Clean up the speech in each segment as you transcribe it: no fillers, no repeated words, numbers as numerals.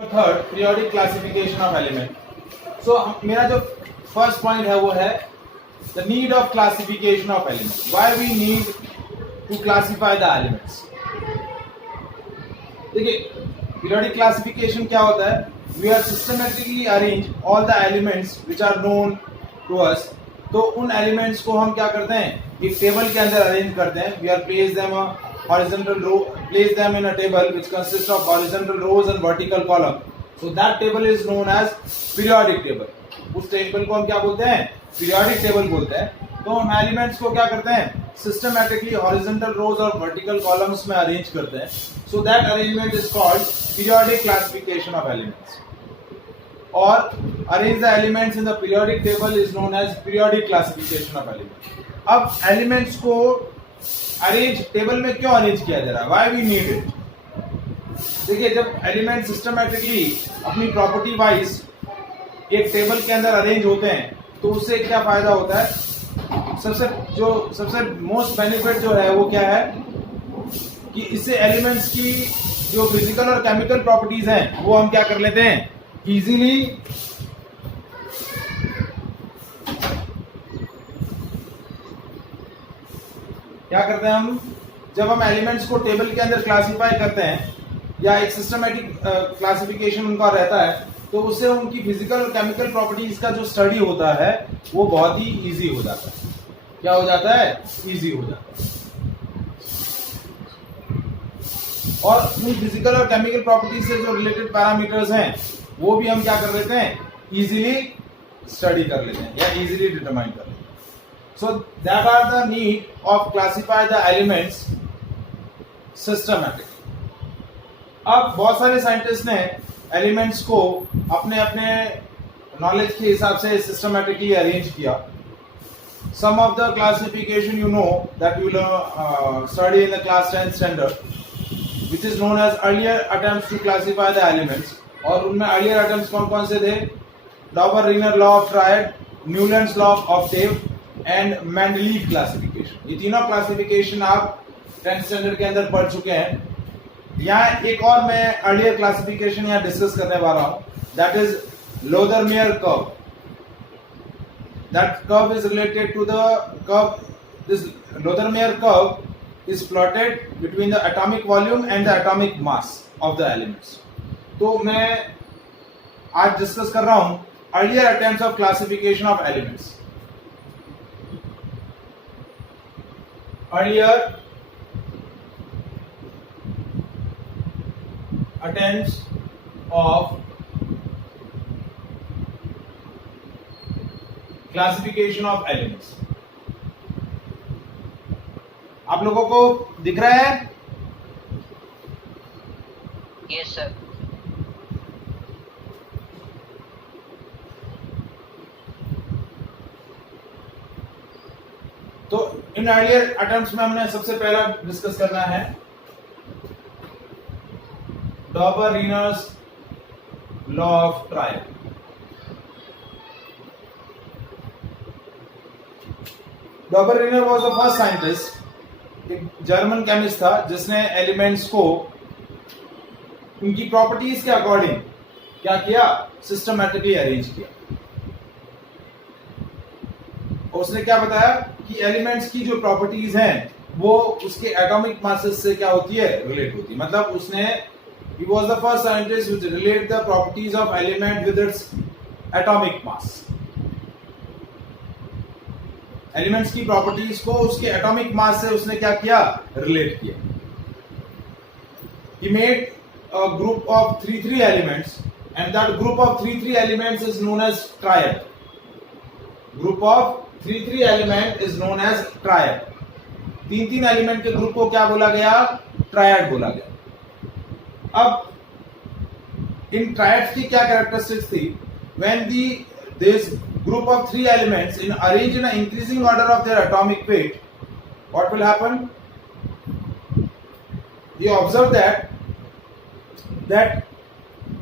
Third periodic classification of element. So मेरा जो first point है वो है the need of classification of element. Why we need to classify the elements. देखिए periodic classification क्या होता है. We are systematically arrange all the elements which are known to us. तो उन एलिमेंट्स को हम क्या करते हैं एक टेबल के अंदर अरेंज करते हैं. We are place them horizontal row, place them in a table which consists of horizontal rows and vertical column. So that table is known as periodic table. उस टेबल को हम क्या बोलते हैं पीरियोडिक टेबल बोलते हैं. तो हम एलिमेंट्स को क्या करते हैं सिस्टमैटिकली हॉरिजॉन्टल रोज और वर्टिकल कॉलम्स में अरेंज करते हैं. So that arrangement is called periodic classification of elements. और arrange the elements in the periodic table is known as periodic classification of elements. अब एलिमेंट्स को अरेंज टेबल में क्यों arrange किया जा रहा है. Why we need it. देखिए जब एलिमेंट सिस्टमैटिकली अपनी प्रॉपर्टी वाइज एक टेबल के अंदर अरेंज होते हैं तो उससे क्या फायदा होता है. सबसे मोस्ट बेनिफिट जो है वो क्या है कि इससे एलिमेंट्स की जो फिजिकल और केमिकल प्रॉपर्टीज हैं वो हम क्या कर लेते हैं इजीली क्या करते हैं हम जब हम एलिमेंट्स को टेबल के अंदर क्लासिफाई करते हैं या एक सिस्टमैटिक क्लासिफिकेशन उनका रहता है तो उससे उनकी फिजिकल और केमिकल प्रॉपर्टीज का जो स्टडी होता है वो बहुत ही इजी हो जाता है. क्या हो जाता है इजी हो जाता है. और उन फिजिकल और केमिकल प्रॉपर्टीज से जो रिलेटेड पैरामीटर्स हैं वो भी हम क्या कर लेते हैं इजीली स्टडी कर लेते हैं या इजीली डिटरमाइन कर लेते हैं. So that are the need of classify the elements systematically. अब बहुत सारे साइंटिस्ट ने एलिमेंट्स को अपने अपने नॉलेज के हिसाब से सिस्टमैटिकली अरेंज किया. Some of the classification you know that you will study in the class 10th standard, which is known as earlier attempts to classify the elements. और उनमें earlier attempts कौन कौन से थे. Dauber-Reiner law of triad, Newland's law of octave and Mendeleev classification. ये तीनों classification आप 10th standard के अंदर पढ़ चुके हैं. यहाँ एक और मैं अर्लियर क्लासिफिकेशन यहाँ डिस्कस करने वाला हूँ. That is Lothar Meyer curve. That curve is related to the curve. This Lothar Meyer curve is plotted between the atomic volume and the atomic mass of the elements. तो मैं आज डिस्कस कर रहा हूँ earlier attempts of classification of elements. Earlier attempts of classification of elements. आप लोगों को दिख रहा है. Yes sir. तो इन अर्लियर अटेम्प्ट्स में हमने सबसे पहला डिस्कस करना है Dobereiner's law of triad. Dobereiner was the first scientist. एक जर्मन केमिस्ट था जिसने एलिमेंट्स को उनकी प्रॉपर्टीज के अकॉर्डिंग क्या किया सिस्टमैटिकली अरेंज किया. उसने क्या बताया कि एलिमेंट्स की जो प्रॉपर्टीज हैं वो उसके एटॉमिक मासेस से क्या होती है रिलेट होती है. मतलब उसने he was the first scientist which relate the properties of element with its atomic mass. Elements की प्रॉपर्टीज को उसके एटॉमिक मास से उसने क्या किया रिलेट किया. he made a group of 3 elements and that group of 3 elements is known as triad. Group of 3 element is known as triad. 3 element के group को क्या बोला गया ट्रायड बोला गया. अब इन ट्रायड्स की क्या कैरेक्टरिस्टिक्स थी. When this group of 3 elements in arrange in increasing order of their atomic weight what will happen. You observe that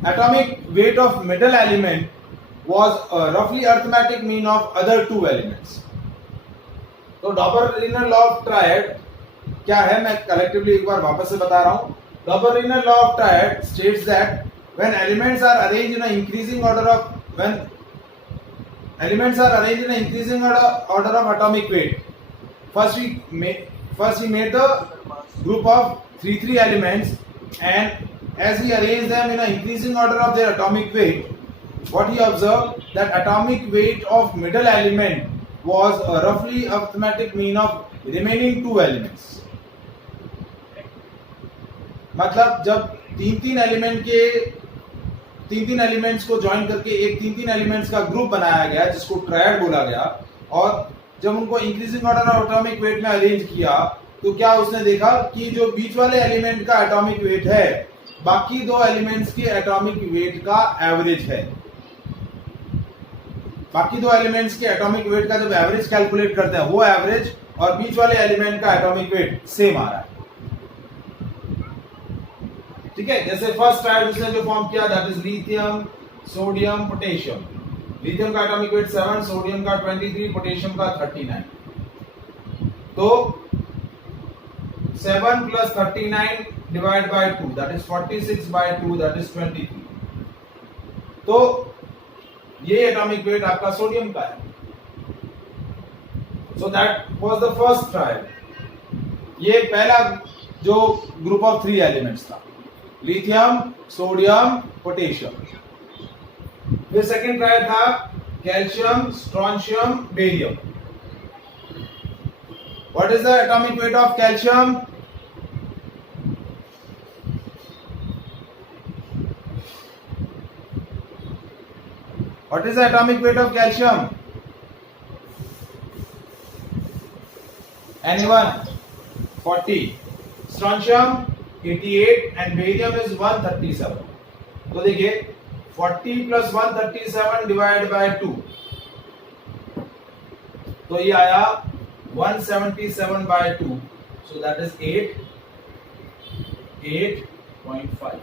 atomic weight of middle element was a roughly arithmetic mean of other 2 elements. तो डॉबर-रीनर law of triad क्या है मैं collectively एक बार वापस से बता रहा हूं. Dobereiner law of triad states that when elements are arranged in an increasing order of atomic weight, first we made the group of three elements, and as we arrange them in an increasing order of their atomic weight, what he observed that atomic weight of middle element was a roughly arithmetic mean of remaining two elements. मतलब जब तीन elements को join करके एक तीन elements का group बनाया गया जिसको ट्रायड बोला गया, और जब उनको increasing order of atomic weight में अरेंज किया तो क्या उसने देखा कि जो बीच वाले एलिमेंट का एटॉमिक वेट है बाकी दो एलिमेंट्स के एटॉमिक वेट का एवरेज है। बाकी दो एलिमेंट्स के एटॉमिक वेट का जब एवरेज कैलकुलेट करते हैं वो एवरेज और बीच वाले एलिमेंट का एटॉमिक वेट सेम आ रहा है। ठीक है, जैसे फर्स्ट ट्रायड उसने जो फॉर्म किया that is lithium sodium potassium. Lithium का एटॉमिक वेट 7, सोडियम का 23, पोटेशियम का 39। तो 7 + 39 divide by 2 that is 46 by 2 that is 23। तो ये एटॉमिक वेट आपका सोडियम का है। So that was the first trial. ये पहला जो ग्रुप ऑफ 3 एलिमेंट्स था, लिथियम सोडियम पोटेशियम। फिर सेकंड ट्रायल था calcium strontium barium. What is the atomic weight of calcium? What is the atomic weight of calcium? Anyone? 40. Strontium 88 and barium is 137. तो देखिए 40 + 137 divide by 2, तो ये आया 177 bye 2, so that is 8.5।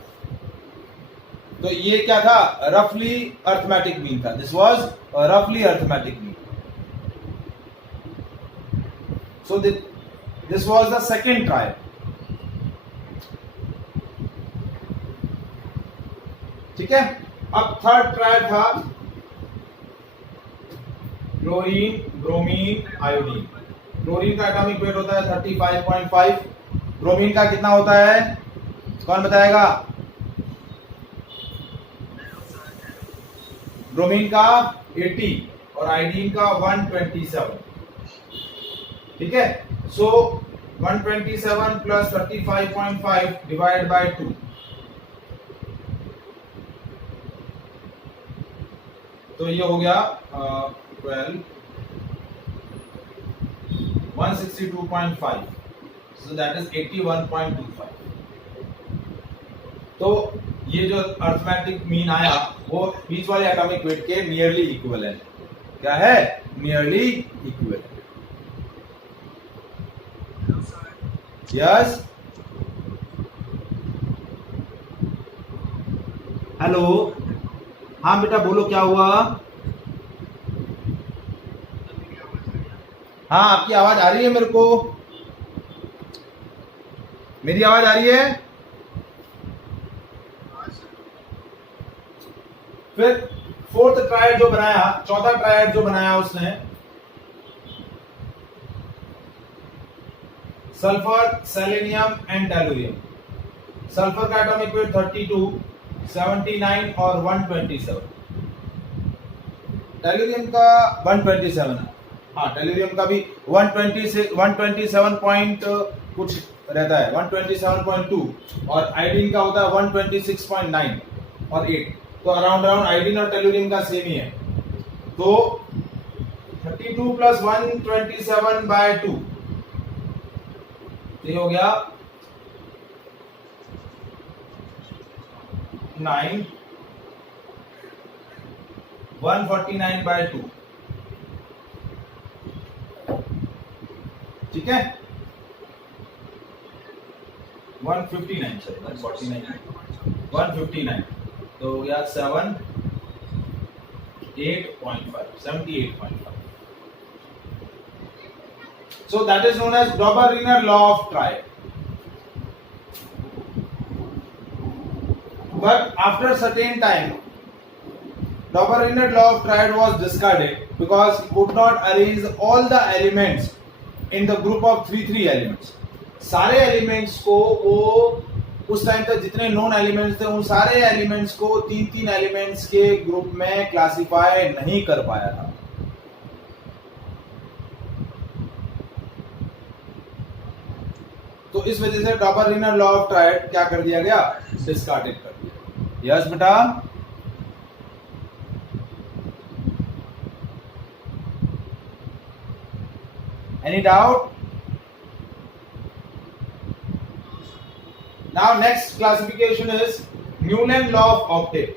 तो ये क्या था? रफली अर्थमेटिक मीन था। दिस वाज रफली arithmetic mean. So this was the second trial. ठीक है, अब थर्ड ट्रायल था क्लोरीन ब्रोमीन आयोडीन। क्लोरीन का एटॉमिक वेट होता है 35.5। ब्रोमीन का कितना होता है कौन बताएगा? ब्रोमीन का 80 और आयोडीन का 127। ठीक है, सो 127 + 35.5 डिवाइड बाय 2, तो ये हो गया 12 162.5, so that is 81.25। तो ये जो अर्थमेटिक मीन आया वो बीच वाले एटॉमिक वेट के नियरली इक्विवेलेंट। क्या है? Nearly equivalent. यस, हेलो, हाँ बेटा बोलो क्या हुआ? हाँ आपकी आवाज आ रही है मेरे को। मेरी आवाज आ रही है? फिर फोर्थ ट्रायड जो बनाया, चौथा ट्रायड जो बनाया उसने sulphur selenium and tellurium. Sulphur का एटॉमिक वेट 32, 79 और 127। टेलुरियम का 127 है। हाँ, टेलुरियम का भी 127 पॉइंट कुछ रहता है, 127.2, और आयोडीन का होता है 126.9 और 8। तो अराउंड आयोडीन और टेलुरियम का सेम ही है। तो 32 + 127 बाय 2, ये हो गया 9, 149 बाय 2। ठीक है, 159 सॉरी 149 159, तो हो गया 78.5। So that is known as Dobereiner law of Triad. but after certain time Dobereiner law of triad was discarded because he could not arrange all the elements in the group of three elements. सारे elements को वो उस time तक जितने non elements थे उन सारे elements को तीन एलिमेंट्स के ग्रुप में क्लासिफाई नहीं कर पाया था. तो इस वजह से डॉबरेनर लॉ ऑफ ट्रायड क्या कर दिया गया, डिस्कार्डेड कर दिया. यस बेटा. Any doubt? Now next classification is Newland law of octave.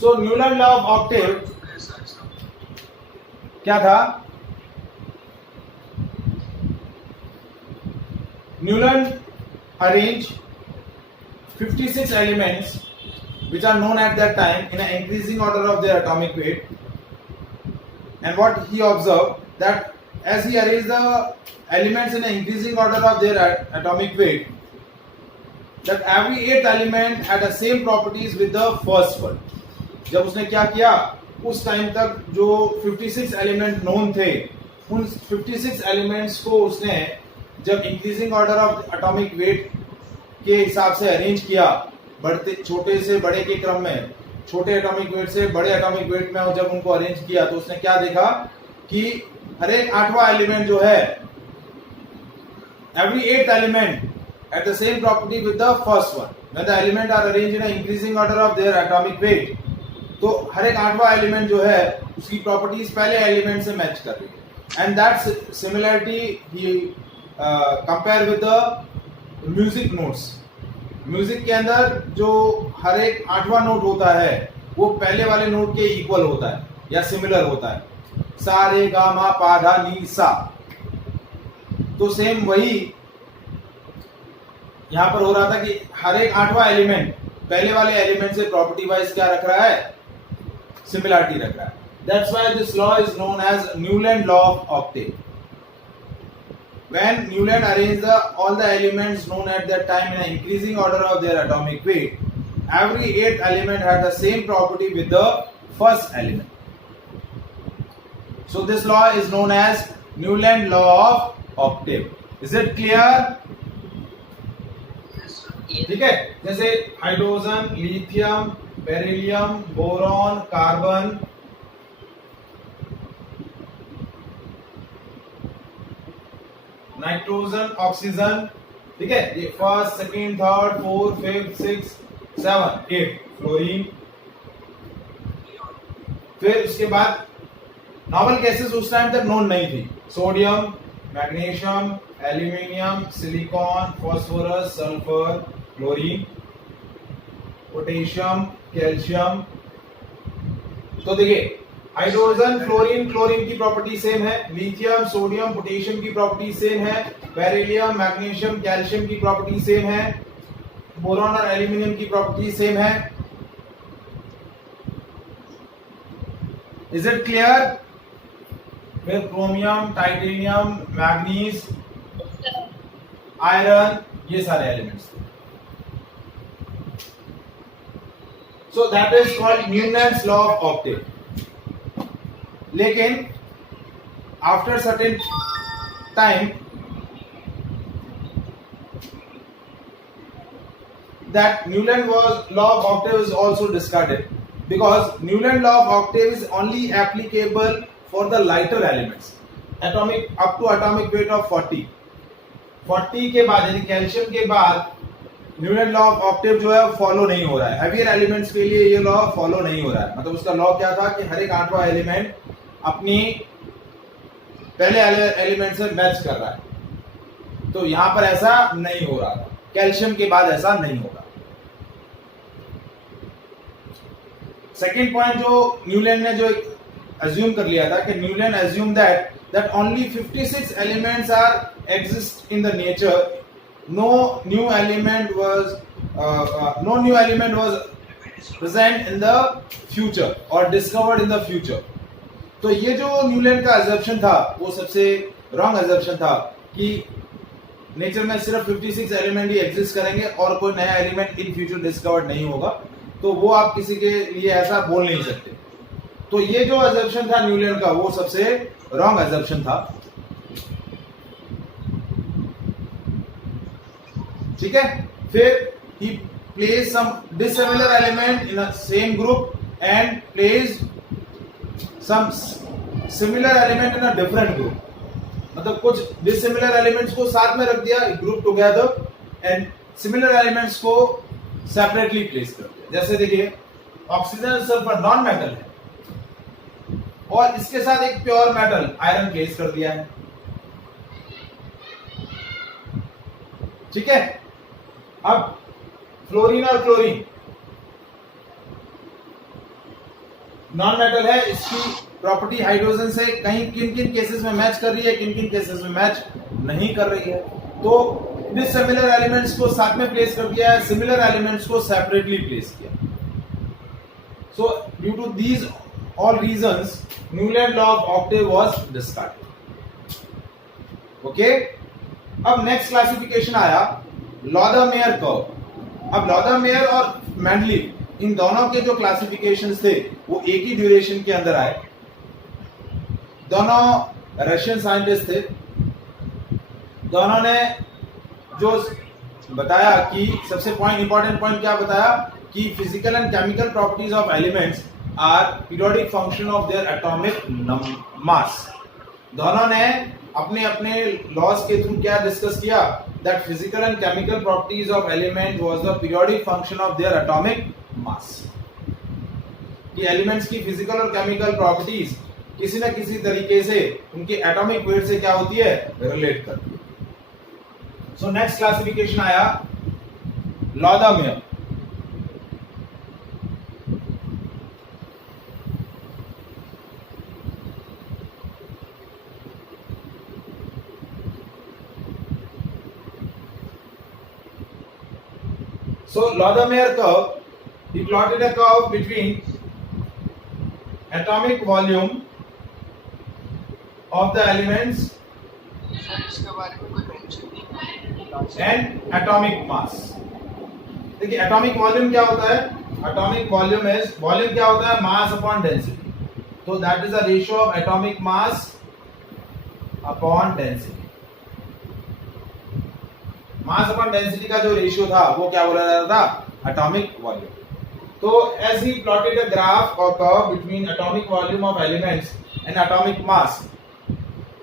So Newland law of octave क्या था? Newland arranged 56 elements which are known at that time in an increasing order of their atomic weight, and what he observed that as he arranged the elements in an increasing order of their atomic weight, that every eighth element had the same properties with the first one. जब उसने क्या किया, उस time तक जो 56 element known थे उन 56 elements को उसने जब increasing order of atomic weight के हिसाब से अरेंज किया, बढ़ते छोटे से बड़े के क्रम में, छोटे एटॉमिक वेट से बड़े एटॉमिक वेट में जब उनको अरेंज किया तो उसने क्या देखा कि हर एक आठवां एलिमेंट जो है, every eight element at the same property with the first one. When the element are arranged in increasing order of their atomic weight, तो हर एक आठवां एलिमेंट जो है उसकी प्रॉपर्टीज पहले एलिमेंट से मैच कर रही है. And that similarity he compare with the music notes. Music के अंदर जो हर एक आठवां नोट होता है वो पहले वाले नोट के इक्वल होता है या सिमिलर होता है. सा रे गा मा पा धा नी सा. तो सेम वही यहां पर हो रहा था कि हर एक आठवां एलिमेंट पहले वाले एलिमेंट से प्रॉपर्टी वाइज क्या रख रहा है, सिमिलरिटी रख रहा है. That's why this law is known as Newland law of octave. When Newland arranged all the elements known at that time in an increasing order of their atomic weight, every eighth element had the same property with the first element. So this law is known as Newland law of octave. Is it clear? ठीक है. जैसे hydrogen, lithium, beryllium, boron, carbon, nitrogen, oxygen, ठीक है, ये first, second, third, fourth, fifth, six, seven, eight. Fluorine. फिर उसके बाद normal gases उस टाइम तक नोन नहीं थी. Sodium, magnesium, aluminium, silicon, phosphorus, sulphur, chlorine, potassium, calcium. तो देखिए हाइड्रोजन, फ्लोरीन, क्लोरीन की प्रॉपर्टी सेम है. लिथियम, सोडियम, पोटेशियम की प्रॉपर्टी सेम है. बेरिलियम, मैग्नीशियम, कैल्शियम की प्रॉपर्टी सेम है. बोरॉन और एल्यूमिनियम की प्रॉपर्टी सेम है. Is it clear? फिर क्रोमियम, टाइटेनियम, मैग्नीज, आयरन, ये सारे elements. So that is called Newlands law of octave. लेकिन after certain time that Newland law of octave is also discarded because Newland law of octave is only applicable for the lighter elements, atomic up to atomic weight of 40. 40 के बाद यानी calcium के बाद Newland law of Octave जो है follow नहीं हो रहा है. हेवियर एलिमेंट्स के लिए ये लॉ फॉलो नहीं हो रहा है. मतलब उसका लॉ क्या था कि हर एक आठवां एलिमेंट अपनी पहले एलिमेंट से मैच कर रहा है. तो यहां पर ऐसा नहीं हो रहा था. कैल्शियम के बाद ऐसा नहीं होगा. सेकेंड पॉइंट जो न्यूलैंड ने जो अज्यूम कर लिया था कि Newland assume that only 56 elements are exist in the nature. No new element was present in the future और डिस्कवर्ड इन द फ्यूचर। तो ये जो न्यूलैंड का अजम्पशन था वो सबसे रॉन्ग अजम्पशन था कि नेचर में सिर्फ 56 एलिमेंट ही एग्जिस्ट करेंगे और कोई नया एलिमेंट इन फ्यूचर डिस्कवर्ड नहीं होगा। तो वो आप किसी के लिए ऐसा बोल नहीं सकते। तो ये जो अजम्पशन था न्यूलैंड का वो सबसे रॉन्ग अजम्पशन था। ठीक है, फिर he placed some dissimilar element in a same group and placed some similar element in a different group। मतलब कुछ dissimilar elements को साथ में रख दिया, group together, and similar elements को separately place कर दिया। जैसे देखिए ऑक्सीजन सल्फर नॉन मेटल है और इसके साथ एक प्योर मेटल आयरन प्लेस कर दिया है। ठीक है, अब फ्लोरीन और क्लोरीन नॉन मेटल है, इसकी प्रॉपर्टी हाइड्रोजन से कहीं किन किन केसेस में मैच कर रही है, किन किन केसेस में मैच नहीं कर रही है। तो डिसिमिलर एलिमेंट्स को साथ में प्लेस कर दिया है, सिमिलर एलिमेंट्स को सेपरेटली प्लेस किया। So due to these all reasons Newland law of octave was discarded. Okay, अब नेक्स्ट क्लासिफिकेशन आया लॉदा-मेयर कर्व। अब लॉदा-मेयर और मेंडलीव इन दोनों के जो क्लासिफिकेशंस थे वो एक ही ड्यूरेशन के अंदर आए। दोनों रशियन साइंटिस्ट थे। दोनों ने जो बताया कि सबसे इंपॉर्टेंट पॉइंट क्या बताया कि physical and chemical properties of elements are periodic function of their atomic mass. दोनों ने अपने अपने लॉज के थ्रू क्या डिस्कस किया, that physical and chemical properties of element was the periodic function of their atomic mass। कि elements की physical और केमिकल प्रॉपर्टीज किसी न किसी तरीके से उनके एटॉमिक वेट से क्या होती है, रिलेट करती है। सो नेक्स्ट क्लासिफिकेशन आया लॉदा-मेयर। So Lorentz curve, he plotted a curve between atomic volume of the elements and atomic mass। देखिए एटॉमिक वॉल्यूम क्या होता है, एटॉमिक वॉल्यूम क्या होता है, मास अपॉन डेंसिटी। तो that is the ratio of atomic mass upon density. Mass upon density का जो रेशियो था वो क्या बोला जाता था, एटॉमिक वॉल्यूम। तो एज ही प्लॉटेड अ ग्राफ और curve between atomic volume of elements and atomic mass,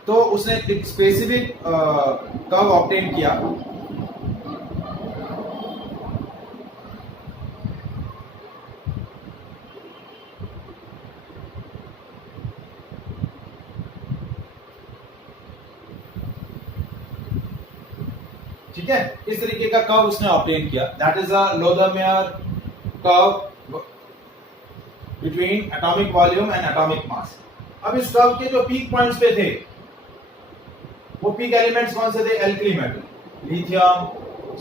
तो उसने एक स्पेसिफिक कर्व ऑब्टेन किया। ठीक है, इस तरीके का कर्व उसने ऑब्टेन किया। That is a Lothar Meyer curve between atomic volume and atomic mass. अब इस कर्व के जो पीक पॉइंट्स पे थे वो पीक एलिमेंट्स कौन से थे, alkali metal, lithium,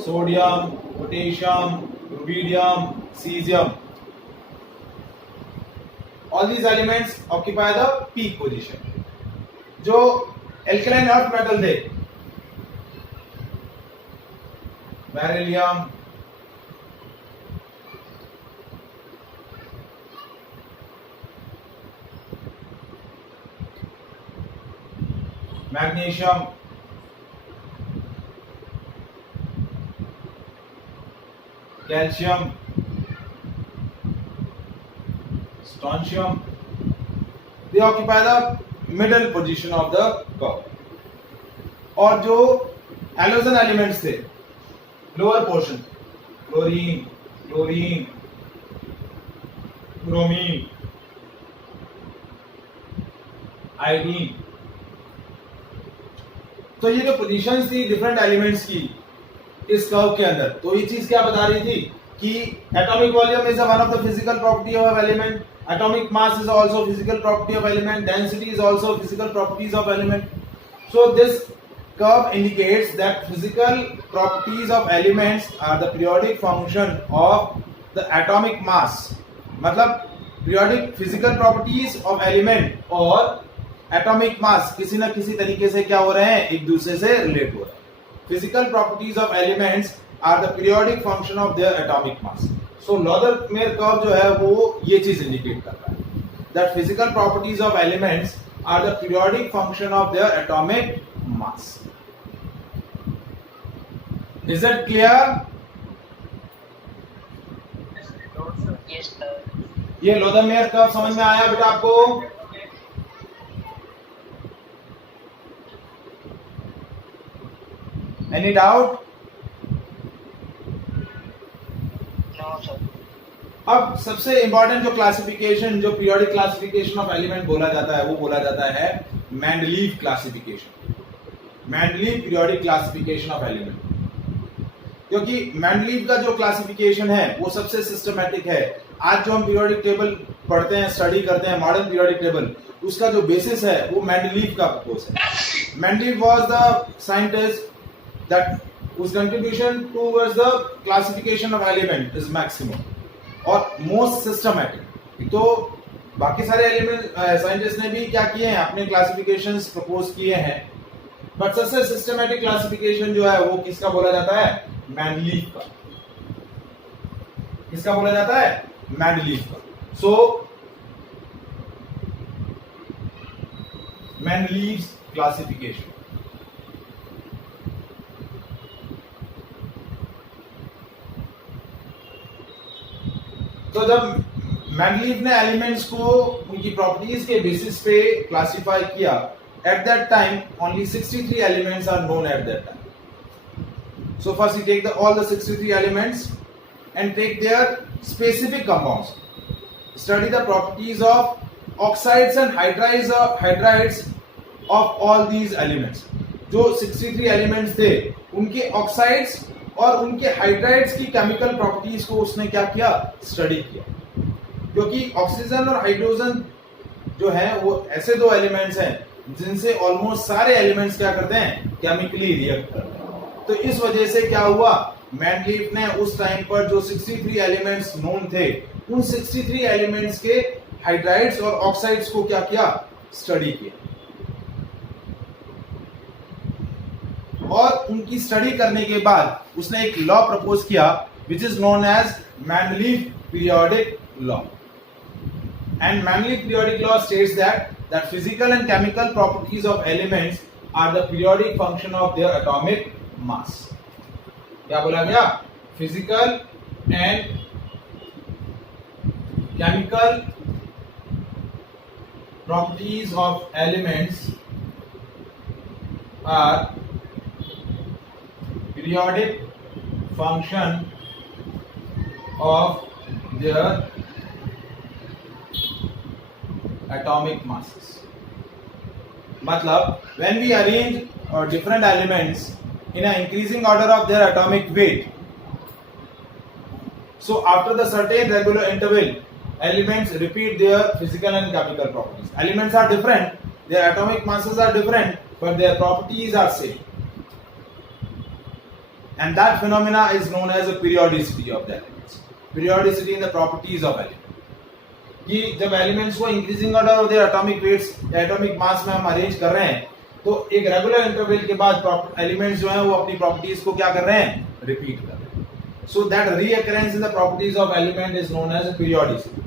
sodium, potassium, rubidium, caesium. All these elements occupy the peak position. जो एल्कलाइन अर्थ मेटल थे, beryllium, magnesium, calcium, strontium, they occupy the middle position of the curve। और जो halogen elements थे lower portion, chlorine, chlorine, bromine, iodine. तो ये जो positions थी different elements की इस कर्व के अंदर, तो ये चीज क्या बता रही थी कि atomic volume is one of the physical property of element, atomic mass is also physical property of element, density is also physical properties of element। So this curve indicates that physical properties of elements are the periodic function of the atomic mass, मतलब periodic physical properties of element और atomic mass किसी न किसी तरीके से क्या हो रहे हैं, एक दूसरे से रिलेट हो रहे हैं। Physical properties of elements are the periodic function of their atomic mass. So Lothar Meyer curve जो है वो ये चीज इंडिकेट कर रहा है, that physical properties of elements are the periodic function of their atomic mass. Is it clear? ये Lothar Meyer curve समझ में आया बेटा आपको? Any doubt? अब सबसे इंपॉर्टेंट जो क्लासिफिकेशन, जो पीरियोडिक क्लासिफिकेशन ऑफ एलिमेंट बोला जाता है, वो बोला जाता है Mendeleev classification, Mendeleev periodic classification of element. क्योंकि मेंडलीव का जो क्लासिफिकेशन है वो सबसे सिस्टमैटिक है। आज जो हम पीरियोडिक टेबल पढ़ते हैं, स्टडी करते हैं, मॉडर्न पीरियोडिक टेबल, उसका जो बेसिस है वो मेंडलीव का प्रपोज है। Mendeleev was the scientist that whose contribution towards the classification of element is maximum और most systematic। तो बाकी सारे एलिमेंट साइंटिस्ट ने भी क्या किए हैं, अपने क्लासिफिकेशंस प्रपोज किए हैं, बट सबसे सिस्टमैटिक क्लासिफिकेशन जो है वो किसका बोला जाता है, मेंडलीव का। किसका बोला जाता है, मेंडलीव का। सो मेंडलीव्स क्लासिफिकेशन। तो जब मेंडलीव ने एलिमेंट्स को उनकी प्रॉपर्टीज के बेसिस पे क्लासिफाई किया, at that time only 63 elements are known at that time. So first we take all the 63 elements and take their specific compounds, study the properties of oxides and hydrides of all these elements। जो 63 elements थे उनके oxides और उनके hydrides की chemical properties को उसने क्या किया, स्टडी किया। क्योंकि ऑक्सीजन और हाइड्रोजन जो है वो ऐसे दो एलिमेंट्स हैं जिनसे ऑलमोस्ट सारे एलिमेंट्स क्या करते हैं, केमिकली रिएक्ट करते हैं। तो इस वजह से क्या हुआ, मेंडलीव ने उस टाइम पर जो 63 एलिमेंट्स नोन थे, उन 63 एलिमेंट्स के हाइड्राइड्स और ऑक्साइड्स को क्या किया, स्टडी किया। और उनकी स्टडी करने के बाद उसने एक लॉ प्रपोज किया which is known as Mendeleev periodic law. And Mendeleev periodic law states that physical and chemical properties of elements are the periodic function of their atomic mass. क्या बोला गया, physical and chemical properties of elements are periodic function of their atomic masses। मतलब when we arrange different elements in an increasing order of their atomic weight, so after the certain regular interval elements repeat their physical and chemical properties। Elements are different, their atomic masses are different, but their properties are same, and that phenomena is known as a periodicity of the elements। periodicity in the properties of element। कि जब elements को increasing order of their atomic weights या atomic mass में हम arrange कर रहे हैं, तो एक रेगुलर इंटरवल के बाद एलिमेंट्स जो हैं वो अपनी प्रॉपर्टीज को क्या कर रहे हैं, रिपीट कर रहे हैं। So that reoccurrence in the properties of element is known as periodicity.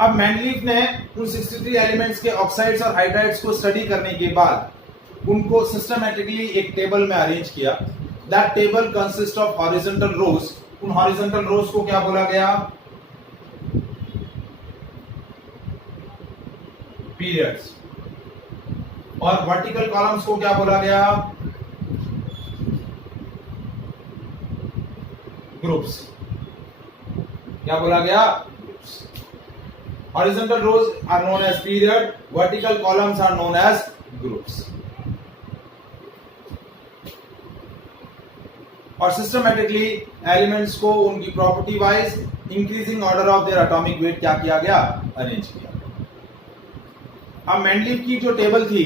अब मेंडलीव ने उन 63 एलिमेंट्स के ऑक्साइड्स और हाइड्राइड्स को स्टडी करने के बाद उनको सिस्टमैटिकली एक टेबल में अरेंज किया। That table consist of horizontal rows. उन हॉरिजॉन्टल रोज को क्या बोला गया, पीरियड्स। और वर्टिकल कॉलम्स को क्या बोला गया, ग्रुप्स। क्या बोला गया, groups. Horizontal rows are known as period, vertical columns are known as groups. और सिस्टमैटिकली एलिमेंट्स को उनकी property wise increasing order of their atomic weight क्या किया गया, अरेंज किया। अब मेंडलीव की जो टेबल थी,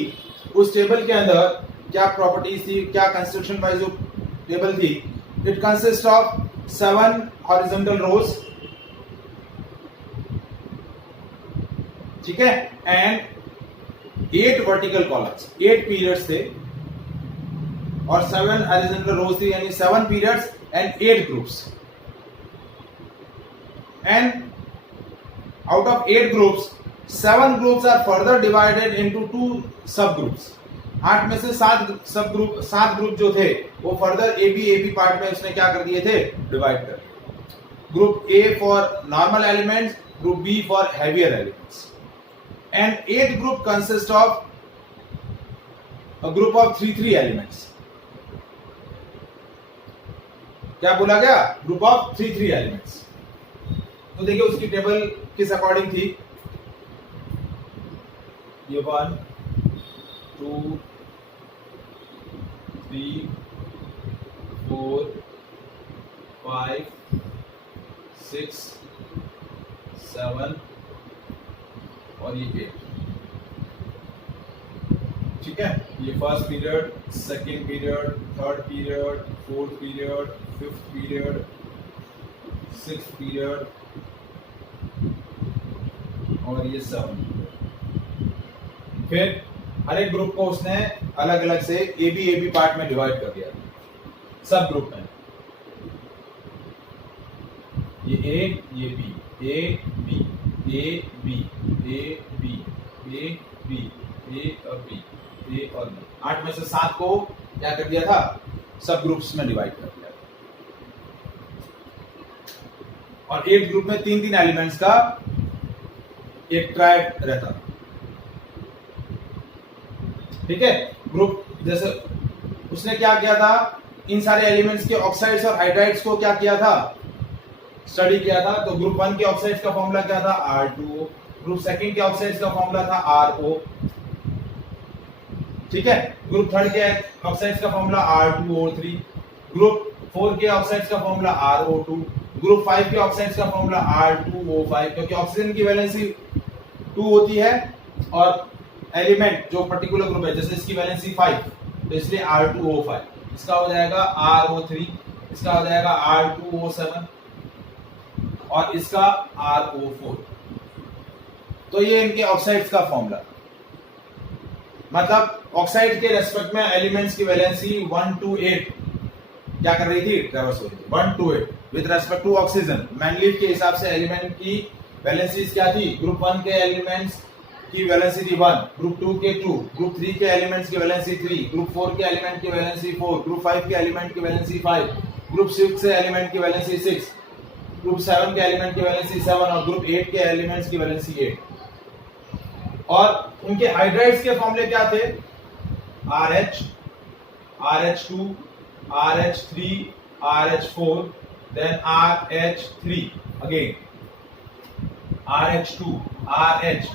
उस टेबल के अंदर क्या प्रॉपर्टीज थी, क्या कंस्ट्रक्शन वाइज जो टेबल थी, It consists of 7 horizontal rows, ठीक है, and 8 vertical columns. 8 periods थे और 7 horizontal rows थी, यानी 7 periods and 8 groups. And out of 8 groups, 7 groups are further divided into 2 subgroups. 8 में से 7 ग्रुप जो थे वो फर्दर एबी पार्ट में उसने क्या कर दिए थे, डिवाइड कर दिए. Group A for normal elements, group B for heavier elements. And 8 group consist of a group of 3 elements. क्या बोला गया, ग्रुप ऑफ 3 एलिमेंट्स. तो देखिए उसकी टेबल किस अकॉर्डिंग थी. ये 1 2 3 4 5 6 7 और ये 8. ठीक है, ये first period, second period, third period, fourth period, fifth period, sixth period और ये 7. फिर हर एक ग्रुप को उसने अलग अलग से एबी पार्ट में डिवाइड कर दिया, सब ग्रुप में. ये ए, ये B, A B, A B, A B, A B, A और बी, ए और बी. 8 में से 7 को क्या कर दिया था, सब ग्रुप्स में डिवाइड कर दिया. और 8 ग्रुप में 3 एलिमेंट्स का एक ट्रायड रहता था. ठीक है, ग्रुप जैसे उसने क्या किया था, इन सारे एलिमेंट्स के ऑक्साइड्स और हाइड्राइड्स को क्या किया था, स्टडी किया था. तो ग्रुप 1 के ऑक्साइड्स का फॉर्मूला क्या था, R2O. ग्रुप सेकंड के ऑक्साइड्स का फॉर्मूला था RO. ठीक है, ग्रुप थर्ड के ऑक्साइड्स का फॉर्मूला R2O3. ग्रुप 4 के ऑक्साइड्स का फॉर्मूला RO2. ग्रुप 5 के ऑक्साइड्स का फॉर्मूला R2O5, क्योंकि ऑक्सीजन की वैलेंसी 2 होती है और एलिमेंट जो पर्टिकुलर ग्रुप है, जैसे इसकी वैलेंसी 5, तो इसलिए R2O5. इसका हो जाएगा RO3, इसका हो जाएगा R2O7 और इसका RO4. तो ये इनके ऑक्साइड्स का फॉर्मूला. मतलब ऑक्साइड के रेस्पेक्ट में एलिमेंट्स की वैलेंसी 1 to 8 क्या कर रही थी, ट्रैवर्स हो रही थी. 1 to 8 with respect to oxygen. मैनलीफ के हिसाब से एलिमेंट की वैलेंसीज क्या थी, ग्रुप 1 के एलिमेंट्स की वैलेंसी थी 1, ग्रुप 2 के 2, ग्रुप 3 के एलिमेंट्स की वैलेंसी 3, ग्रुप 4 के एलिमेंट की वैलेंसी 4, ग्रुप 5 के एलिमेंट की वैलेंसी 5, ग्रुप 6 के एलिमेंट की वैलेंसी 6, ग्रुप 7 के एलिमेंट की वैलेंसी 7 और ग्रुप 8 के एलिमेंट्स की वैलेंसी 8. और उनके हाइड्राइड्स के फॉर्मूले क्या थे, RH, RH2, RH3, RH4, then RH3 again, RH2, RH.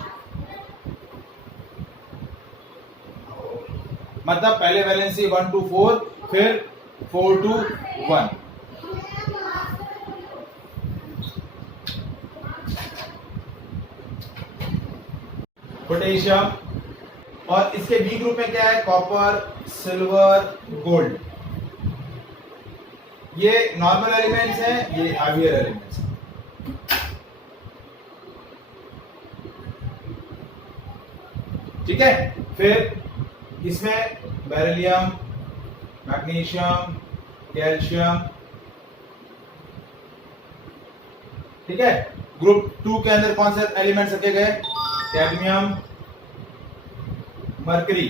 मतलब पहले वैलेंसी 1 to 4, फिर 4 to 1. पोटेशियम. और इसके बी ग्रुप में क्या है, कॉपर, सिल्वर, गोल्ड. ये नॉर्मल एलिमेंट्स हैं, ये हैवियर एलिमेंट्स हैं. ठीक है, फिर इसमें बेरिलियम, मैग्नीशियम, कैल्शियम. ठीक है, ग्रुप 2 के अंदर कौन से एलिमेंट्स रखे गए, कैडमियम, मरकरी.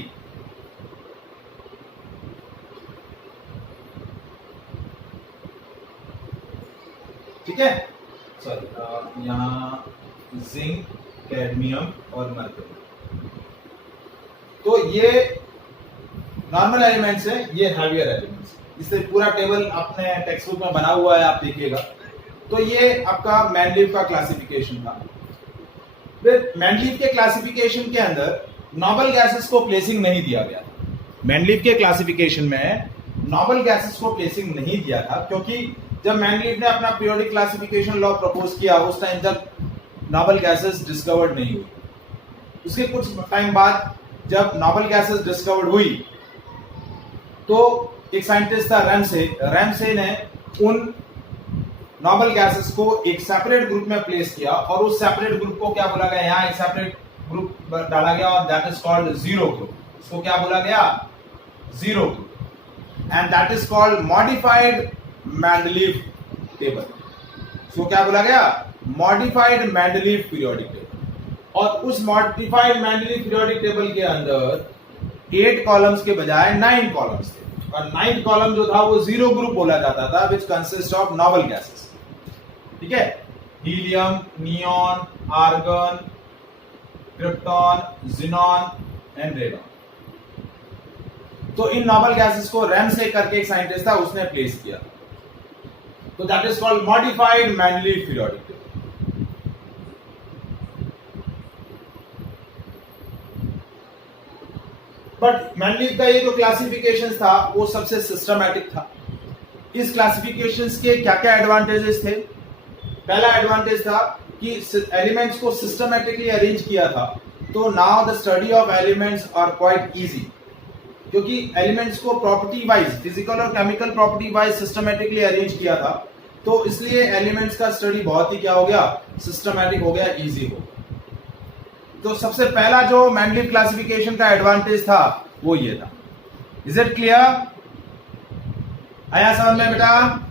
ठीक है, सॉरी यहाँ जिंक, कैडमियम और मरकरी. तो ये नॉर्मल एलिमेंट्स हैं, ये हैवियर एलिमेंट्स. इससे पूरा टेबल अपने टेक्स्ट बुक में बना हुआ है, आप देखिएगा. तो ये आपका मैनलीफ का क्लासिफिकेशन था. फिर मैनलीफ के क्लासिफिकेशन के अंदर नोबल गैसेस को प्लेसिंग नहीं दिया गया. मैनलीफ के क्लासिफिकेशन में नोबल गैसेस को प्लेसिंग नहीं दिया था, क्योंकि जब मैनलीफ ने अपना पीरियोडिक क्लासिफिकेशन लॉ प्रपोज किया, उस टाइम तक नोबल गैसेस डिस्कवर्ड नहीं हुई. उसके कुछ टाइम बाद जब नोबल गैसेस डिस्कवर्ड हुई, तो एक साइंटिस्ट था रैमसे ने उन नॉबल गैसेस को एक सेपरेट ग्रुप में प्लेस किया और उस सेपरेट ग्रुप को क्या बोला गया, यहाँ एक सेपरेट ग्रुप डाला गया और that is called zero group. उसको क्या बोला गया, zero group, and that is called modified Mendeleev table. उसको क्या बोला गया, मॉडिफाइड मेंडलीव पीरियोडिक टेबल। और उस मॉडिफाइड मेंडलीव पीरियोडिक टेबल के अंदर 8 कॉलम्स के बजाय 9 कॉलम्स थे, और 9th कॉलम जो था वो जीरो ग्रुप बोला जाता था, which consist of noble gases. ठीक है, helium, neon, argon, krypton, xenon and radon. तो इन नॉबल गैसेस को रैमसे करके एक साइंटिस्ट था, उसने प्लेस किया। तो that is called modified Mendeleev periodic table. But Mendeleev का ये जो क्लासिफिकेशन था वो सबसे सिस्टमैटिक था। इस क्लासिफिकेशंस के क्या क्या एडवांटेजेस थे? पहला एडवांटेज था कि एलिमेंट्स को सिस्टमैटिकली अरेंज किया था, तो now the study of elements are quite easy, क्योंकि एलिमेंट्स को प्रॉपर्टी वाइज, फिजिकल और chemical property wise systematically arrange किया था, तो इसलिए एलिमेंट्स का स्टडी बहुत ही क्या हो गया, सिस्टमैटिक हो गया, इजी हो गया। तो सबसे पहला जो मेंडलीव क्लासिफिकेशन का एडवांटेज था वो ये था। Is it clear? आया समझ में बेटा?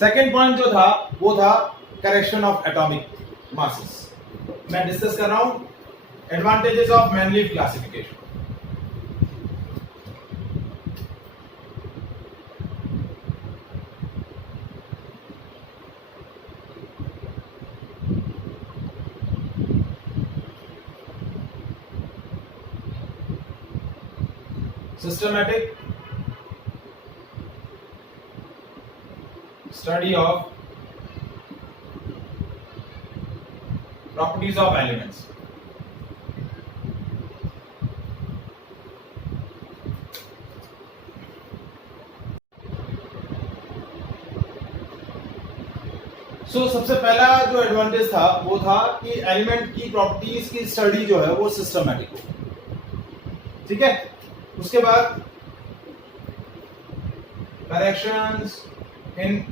सेकेंड पॉइंट जो था वो था करेक्शन ऑफ एटॉमिक मासेस। मैं डिस्कस कर रहा हूं advantages of Mendeleev classification. Systematic study of properties of elements. So, सबसे पहला जो एडवांटेज था वो था कि एलिमेंट की प्रॉपर्टीज की स्टडी जो है वो सिस्टमैटिक हो। ठीक है, उसके बाद corrections in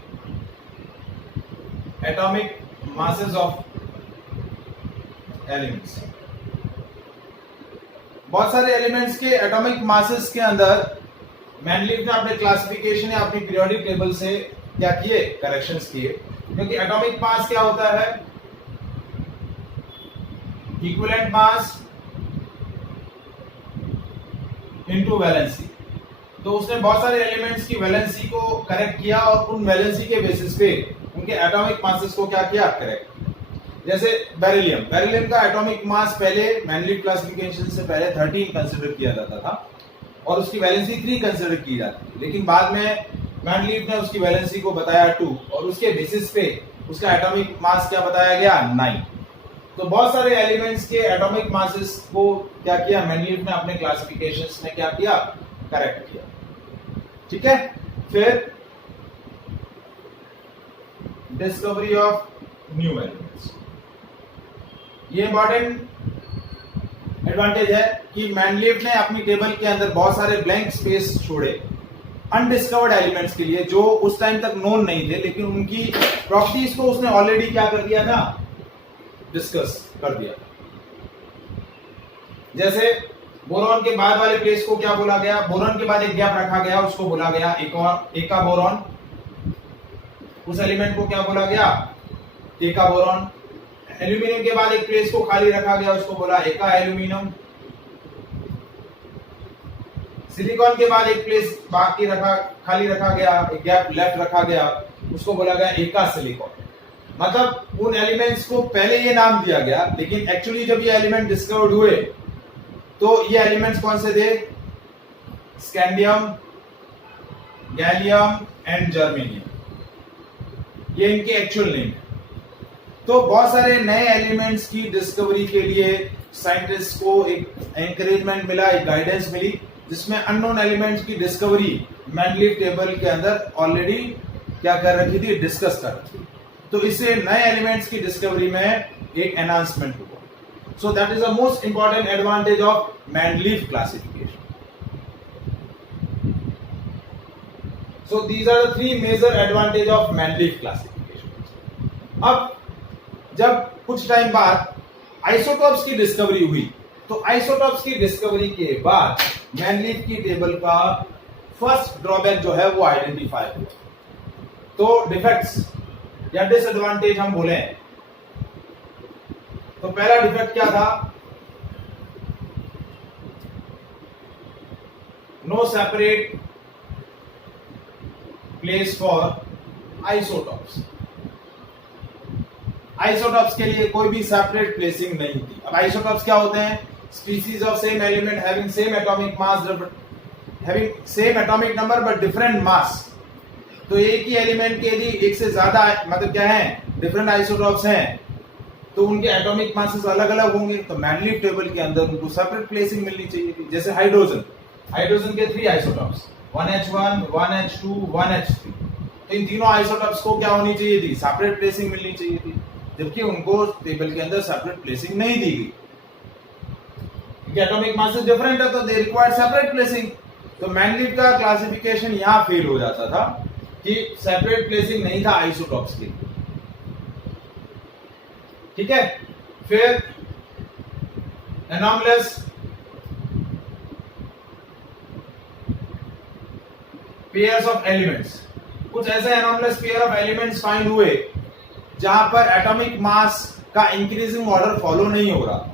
atomic masses of elements. बहुत सारे एलिमेंट्स के एटॉमिक मासेस के अंदर मेंडलीव ने अपने क्लासिफिकेशन या अपनी पीरियोडिक टेबल से क्या किए, करेक्शंस किए। क्योंकि एटॉमिक मास क्या होता है, इक्विवेलेंट मास इनटू वैलेंसी। तो उसने बहुत सारे एलिमेंट्स की वैलेंसी को करेक्ट किया और उन वैलेंसी के बेसिस पे उनके एटॉमिक मासेस को क्या किया, करेक्ट। जैसे बेरिलियम का एटॉमिक मास पहले मेंडलीव क्लासिफिकेशन से पहले 13 कंसीडर किया जाता था और उसकी वैलेंसी 3 कंसीडर की जाती थी, लेकिन बाद में मेंडलीव ने उसकी वैलेंसी को बताया 2 और उसके बेसिस पे उसका एटॉमिक मास क्या बताया गया, 9। तो बहुत सारे एलिमेंट्स के एटॉमिक मासेस को क्या किया, मेंडलीव ने अपने क्लासिफिकेशंस में क्या किया, करेक्ट किया। ठीक है, फिर डिस्कवरी ऑफ न्यू एलिमेंट्स। ये इंपॉर्टेंट एडवांटेज है कि मेंडलीव ने अपनी टेबल के अंदर बहुत सारे ब्लैंक स्पेस छोड़े अनडिस्कवर्ड एलिमेंट्स के लिए, जो उस टाइम तक नोन नहीं थे, लेकिन उनकी प्रॉपर्टीज को उसने ऑलरेडी क्या कर दिया था, डिस्कस कर दिया। जैसे बोरॉन के बाद वाले प्लेस को क्या बोला गया, बोरॉन के बाद एक गैप रखा गया, उसको बोला गया एका बोरॉन। उस एलिमेंट को क्या बोला गया, एका बोरॉन। एल्यूमिनियम के बाद एक प्लेस को खाली रखा गया, उसको बोला एका एल्यूमिनियम। सिलिकॉन के बाद एक प्लेस बाकी खाली रखा गया, एक गैप लेफ्ट रखा गया, उसको बोला गया एका सिलिकॉन। मतलब उन एलिमेंट्स को पहले ये नाम दिया गया, लेकिन एक्चुअली जब ये एलिमेंट डिस्कवर्ड हुए तो ये एलिमेंट्स कौन से थे, स्कैंडियम, गैलियम एंड जर्मेनियम, ये इनके एक्चुअल नेम है। तो बहुत सारे नए एलिमेंट्स की डिस्कवरी के लिए साइंटिस्ट को एक एनकरेजमेंट मिला, एक गाइडेंस मिली, जिसमें अननोन एलिमेंट्स की डिस्कवरी मेंडलीव टेबल के अंदर ऑलरेडी क्या कर रखी थी, डिस्कस कर रखी थी। तो इससे नए एलिमेंट्स की डिस्कवरी में एक एनहांसमेंट हुआ। So that is the most important advantage of Mendeleev classification. So these are the three major advantage of Mendeleev classification. अब जब कुछ टाइम बाद आइसोटॉप्स की डिस्कवरी हुई, तो आइसोटॉप्स की डिस्कवरी के बाद मैंडलीव की टेबल का फर्स्ट ड्रॉबैक जो है वो आइडेंटिफाई हुआ। तो डिफेक्ट्स या डिसएडवांटेज हम बोले, तो पहला डिफेक्ट क्या था? No separate place for isotopes. Isotopes के लिए कोई भी सेपरेट प्लेसिंग नहीं थी। अब आइसोटॉप्स क्या होते हैं? Species of same element having same atomic mass, having same atomic number but different mass. तो एक ही एलिमेंट के यदि एक से ज्यादा मतलब क्या है, डिफरेंट आइसोटॉप्स हैं, तो उनके एटॉमिक मासेस अलग अलग होंगे। तो मैंडलीव टेबल के अंदर उनको सेपरेट प्लेसिंग मिलनी चाहिए थी। जैसे हाइड्रोजन, हाइड्रोजन के 3 आइसोटॉप्स 1H1, 1H2, 1H3। तो इन तीनों आइसोटॉप्स को क्या होनी चाहिए थी? सेपरेट प्लेसिंग मिलनी चाहिए थी, जबकि उनको टेबल के अंदर सेपरेट प्लेसिंग नहीं दी गई। क्योंकि एटॉमिक मासेस डिफरेंट है, तो दे रिक्वायर्ड सेपरेट प्लेसिंग। तो मैंडलीव का क्लासिफिकेशन यहां फेल हो जाता था कि सेपरेट प्लेसिंग नहीं था आइसोटॉप्स के लिए। ठीक है। फिर एनॉमलस पेयर्स ऑफ एलिमेंट्स। कुछ ऐसे anomalous pair of elements find हुए जहां पर एटॉमिक मास का इंक्रीजिंग ऑर्डर फॉलो नहीं हो रहा।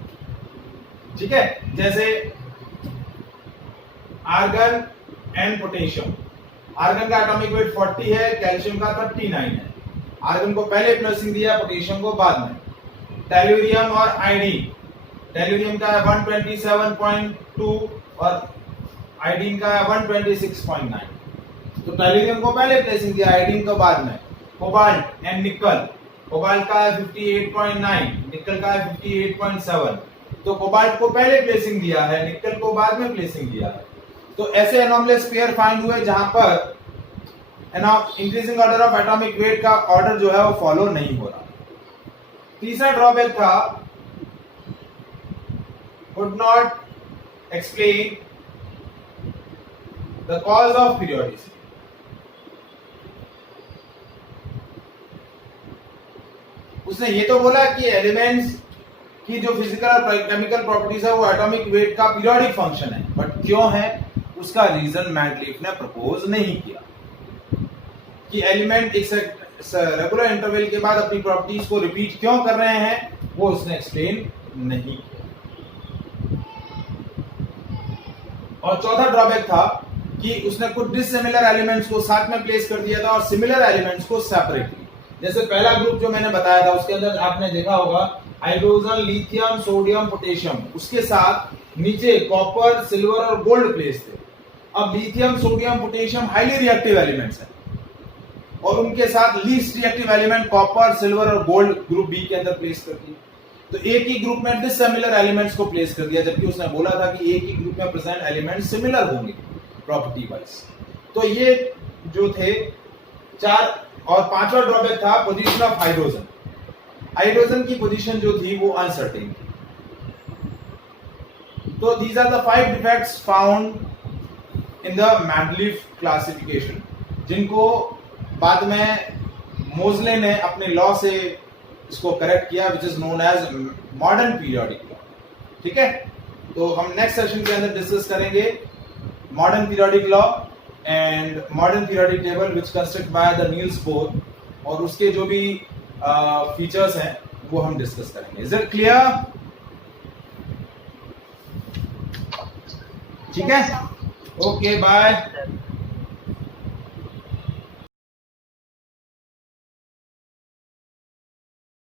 ठीक है। जैसे आर्गन एंड पोटेशियम। आर्गन का एटॉमिक वेट 40 है, कैल्शियम का 39 है। आर्गन को पहले प्लेसिंग दिया, पोटेशियम को बाद में। टेल्यूरियम और आयोडीन, टेल्यूरियम का 127.2 और आयोडीन का 126.9। तो टेल्यूरियम को पहले प्लेसिंग दिया, आयोडीन को बाद में। कोबाल्ट एंड निकल, कोबाल्ट का 58.9, निकल का 58.7। तो कोबाल्ट को पहले प्लेसिंग दिया है, निकल को बाद में प्लेसिंग दिया है। तो ऐसे एनॉमलस पेयर फाइंड हुए जहां पर increasing order of atomic weight का ऑर्डर जो है वो फॉलो नहीं हो रहा। तीसरा ड्रॉबैक था could not explain the cause of periodicity. उसने ये तो बोला कि एलिमेंट्स की जो फिजिकल और केमिकल प्रॉपर्टीज है वो एटॉमिक वेट का पीरियोडिक फंक्शन है, बट क्यों है उसका रीजन मैंडलीव ने प्रपोज नहीं किया कि एलिमेंट एक रेगुलर इंटरवल के बाद अपनी प्रॉपर्टीज को रिपीट क्यों कर रहे हैं, वो उसने एक्सप्लेन नहीं किया। और चौथा ड्रॉबैक था कि उसने कुछ डिसिमिलर एलिमेंट्स को साथ में प्लेस कर दिया था और सिमिलर एलिमेंट्स को सेपरेटली। जैसे पहला ग्रुप जो मैंने बताया था उसके अंदर आपने देखा होगा हाइड्रोजन, लिथियम, सोडियम, पोटेशियम, उसके साथ नीचे कॉपर, सिल्वर और गोल्ड प्लेस थे। अब lithium, sodium, potassium highly reactive elements हैं और उनके साथ least reactive element copper, silver और गोल्ड ग्रुप बी के अंदर प्लेस कर दिया। तो एक ही ग्रुप में डिसिमिलर एलिमेंट्स को प्लेस कर दिया, जबकि उसने बोला था कि एक ही ग्रुप में प्रेजेंट एलिमेंट सिमिलर होंगे प्रॉपर्टी वाइज। तो ये जो थे चार। और पांचवा ड्रॉबैक था पोजीशन ऑफ हाइड्रोजन। हाइड्रोजन की पोजीशन जो थी वो अनसर्टेन थी। तो these are the 5 defects found in the Mendeleev classification, जिनको बाद में मोजले ने अपने लॉ से इसको करेक्ट किया, which is known as modern periodic law. ठीक है। तो हम नेक्स्ट सेशन के अंदर डिस्कस करेंगे modern periodic law and modern periodic table which construct by the Niels Bohr, और उसके जो भी फीचर्स हैं वो हम डिस्कस करेंगे। Is it clear? ठीक है। Okay, bye.